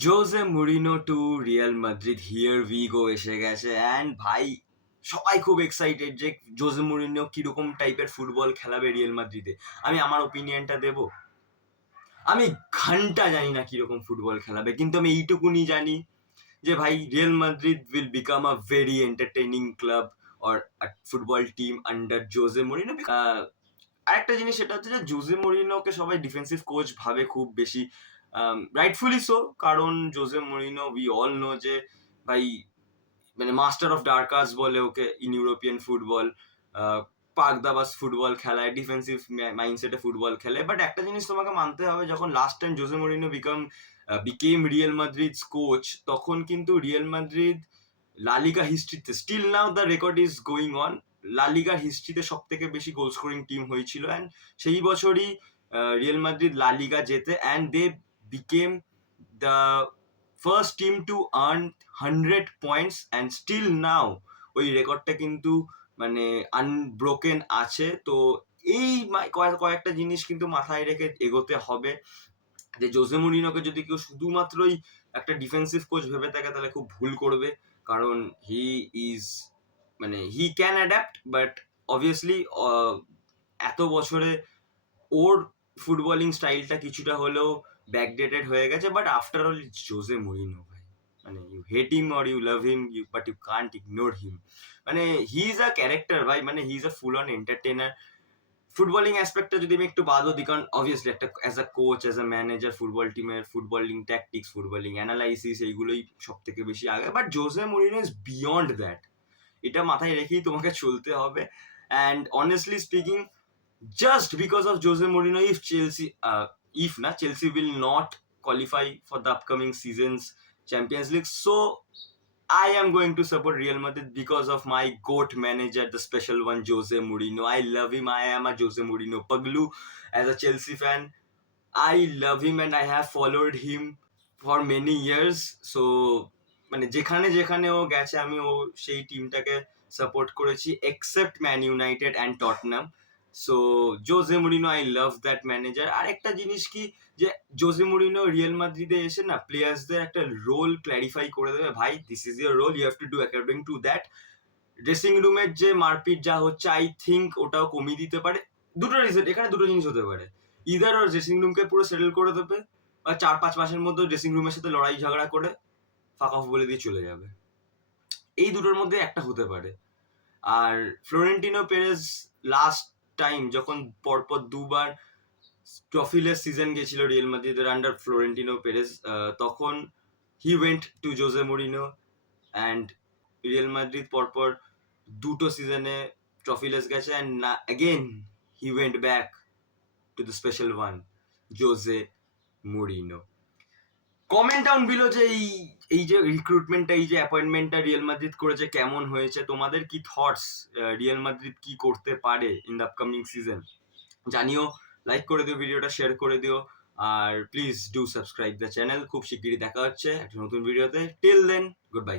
Jose Mourinho to Real Madrid, here we go এসে গেছে। And ভাই, সবাই খুব এক্সাইটেড যে জোসে মুরিনো কিরকম টাইপের ফুটবল খেলাবে রিয়াল মাদ্রিদে। আমি আমার ওপিনিয়নটা দেব। আমি ঘন্টা জানি না কিরকম ফুটবল খেলাবে, কিন্তু আমি এইটুকুনি জানি যে ভাই, Real Madrid will become a very entertaining club or football team under Jose Mourinho. আরেকটা জিনিস সেটা হচ্ছে যে জোসে মরিনোকে সবাই ডিফেন্সিভ কোচ ভাবে খুব বেশি, রাইটফুলি সো, কারণ Jose Mourinho we all know যে ভাই, মানে মাস্টার অফ ডার্ক আর্টস বলে ওকে ইন ইউরোপিয়ান ফুটবল। পাকদাবাস ফুটবল খেলায়, ডিফেন্সিভ মাইন্ডসেটে ফুটবল খেলে। বাট একটা জিনিস তোমাকে মানতে হবে, যখন last time Jose Mourinho became Real Madrid's coach, তখন কিন্তু রিয়াল মাদ্রিদ লালিগা হিস্ট্রিতে still now the record is going on, লালিগার হিস্ট্রিতে সব থেকে বেশি গোল স্কোরিং টিম হয়েছিল। অ্যান্ড সেই বছরই রিয়াল মাদ্রিদ লালিগা জেতে, and they became the first team to earn 100 points. And still now ওই রেকর্ডটা কিন্তু মানে আনব্রোকেন আছে। তো এই কয়েকটা জিনিস কিন্তু মাথায় রেখে এগোতে হবে, যে জোসে মুরিনোকে যদি কেউ শুধুমাত্রই একটা ডিফেন্সিভ কোচ ভেবে থাকে তাহলে খুব ভুল করবে। কারণ হি ইজ, মানে he can adapt, but obviously এত বছরে ওর ফুটবলিং স্টাইলটা কিছুটা হলেও ব্যাকডেটেড হয়ে গেছে। But after all Jose Mourinho ভাই, মানে you hate him or you love him, but you can't ignore him. মানে হি ইজ আ ক্যারেক্টার ভাই, মানে he is a full on entertainer. Footballing অ্যাসপেক্টটা যদি আমি একটু বাদও দিই, কারণ অবভিয়াসলি একটা as a coach, as a manager, football টিমের ফুটবলিং ট্যাকটিক্স, ফুটবলিং অ্যানালাইসিস, এইগুলোই সব থেকে বেশি আগে। But Jose Mourinho is beyond that, এটা মাথায় রেখেই তোমাকে চলতে হবে। And honestly speaking, just because of Jose Mourinho, Chelsea will not qualify for the upcoming season's Champions League. So I am going to support Real Madrid because of my GOAT manager, the special one, Jose Mourinho. I love him. I am a Jose Mourinho paglu. As a Chelsea fan, I love him and I have followed him for many years. So মানে যেখানে যেখানে ও গেছে আমি সেই টিমটাকে support করেছি, except Man United and Tottenham. So Jose Mourinho, I love that manager. আর একটা জিনিস কি, যে জোসে মুরিনো রিয়াল মাদ্রিদে এসে না প্লেয়ার্সদের একটা রোল ক্ল্যারিফাই করে দেবে, ভাই this is your role, you have to do according to that. Dressing রুমের যে মারপিট যা হচ্ছে, আই থিঙ্ক ওটাও কমিয়ে দিতে পারে। দুটো রিজন, এখানে দুটো জিনিস হতে পারে, ইদার ওর ড্রেসিং রুমকে পুরো সেটেল করে দেবে, বা 4-5 মাসের মধ্যে ড্রেসিং রুমের সাথে লড়াই ঝগড়া করে ফাক অফ বলে দিয়ে চলে যাবে। এই দুটোর মধ্যে একটা হতে পারে। আর ফ্লোরেন্টিনো পেরেজ লাস্ট টাইম যখন পরপর দুবার ট্রফিলেস সিজন গেছিল রিয়াল মাদ্রিদের আন্ডার ফ্লোরেন্টিনো পেরেজ, তখন he went to Jose Mourinho, and Real Madrid পরপর দুটো সিজনে ট্রফিলেস গেছে, and again he went back to the special one, Jose Mourinho. Comment down below যে এই যে রিক্রুটমেন্টটা, এই যে অ্যাপয়েন্টমেন্টটা রিয়াল মাদ্রিদ করেছে কেমন হয়েছে, তোমাদের কি থটস, রিয়াল মাদ্রিদ কি করতে পারে ইন দ্য আপকামিং সিজন জানিও। লাইক করে দিও ভিডিওটা, শেয়ার করে দিও, আর please do subscribe the channel. খুব শিগগিরই দেখা হচ্ছে একটা নতুন ভিডিওতে। Till then, good bye.